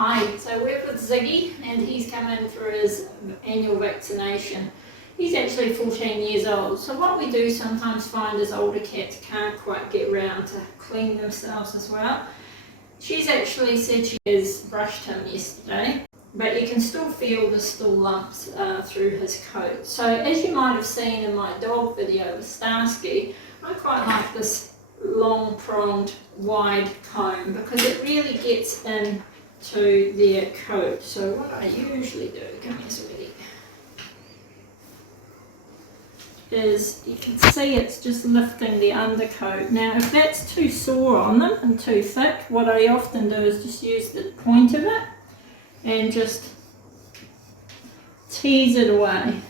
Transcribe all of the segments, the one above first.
Hi, so we're with Ziggy and he's come in for his annual vaccination. He's actually 14 years old, so what we do sometimes find is older cats can't quite get round to clean themselves as well. She's actually said she has brushed him yesterday, but you can still feel the still lumps through his coat. So as you might have seen in my dog video with Starsky, I quite like this long pronged wide comb because it really gets in to their coat. So what I usually do, come here sweetie, is you can see it's just lifting the undercoat. Now if that's too sore on them and too thick, what I often do is just use the point of it and just tease it away,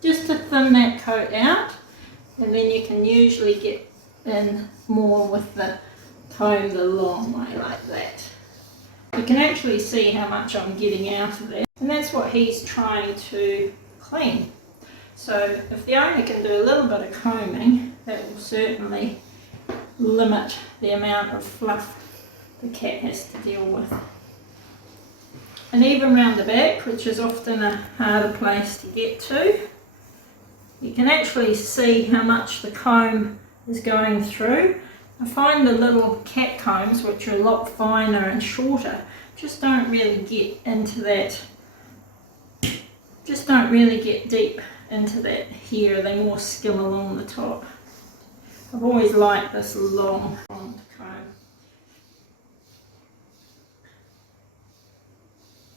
just to thin that coat out, and then you can usually get in more with the comb the long way like that. You can actually see how much I'm getting out of there, and that's what he's trying to clean. So if the owner can do a little bit of combing, that will certainly limit the amount of fluff the cat has to deal with. And even round the back, which is often a harder place to get to, you can actually see how much the comb is going through. I find the little cat combs, which are a lot finer and shorter, just don't really get into that, just don't really get deep into that hair. They more skim along the top. I've always liked this long front comb.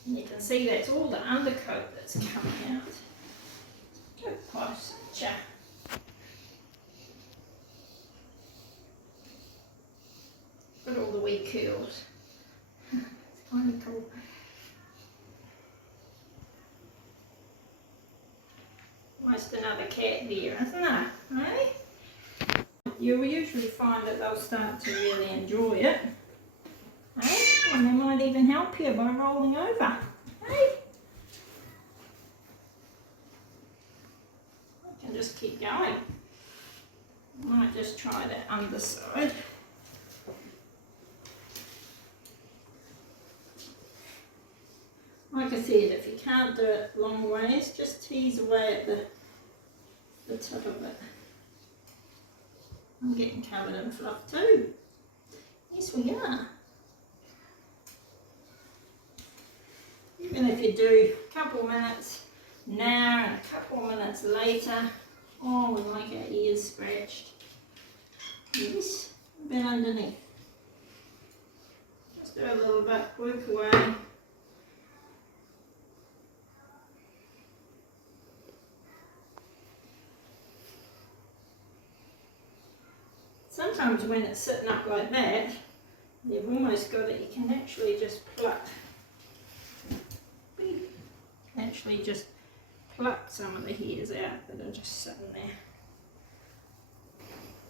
And you can see that's all the undercoat that's coming out. Go close, ja. Got all the wee curls. It's kind of cool. Almost another cat there, isn't it? Eh? You'll usually find that they'll start to really enjoy it. Eh? And they might even help you by rolling over. Eh? I can just keep going. I might just try that underside. Like I said, if you can't do it long ways, just tease away at the tip of it. I'm getting covered in fluff too. Yes, we are. Even if you do a couple minutes now and a couple minutes later, oh, we like our ears scratched. Yes, a bit underneath. Just do a little bit, work away. Sometimes when it's sitting up like that, you've almost got it, you can actually just pluck. Actually just pluck some of the hairs out that are just sitting there.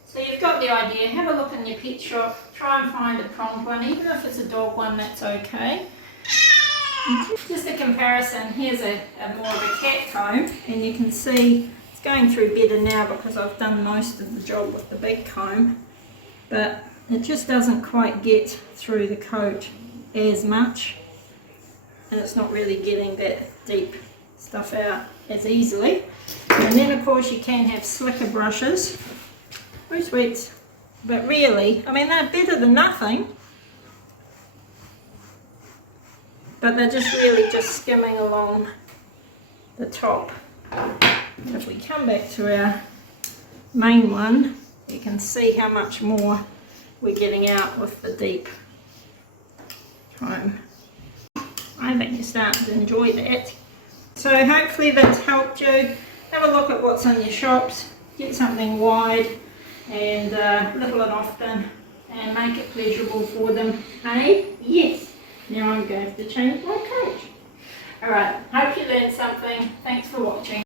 So you've got the idea. Have a look in your pet shop, try and find a pronged one, even if it's a dog one, that's okay. Just a comparison, here's a more of a cat comb, and you can see it's going through better now because I've done most of the job with the big comb, but it just doesn't quite get through the coat as much, and it's not really getting that deep stuff out as easily. And then of course you can have slicker brushes, very sweet, but really, I mean, they're better than nothing, but they're just really just skimming along the top. And if we come back to our main one, you can see how much more we're getting out with the deep comb. I think you're starting to enjoy that. So hopefully that's helped you. Have a look at what's in your shops, get something wide and little and often, and make it pleasurable for them. Hey? Yes. Now I'm going to change my coat. Alright, hope you learned something. Thanks for watching.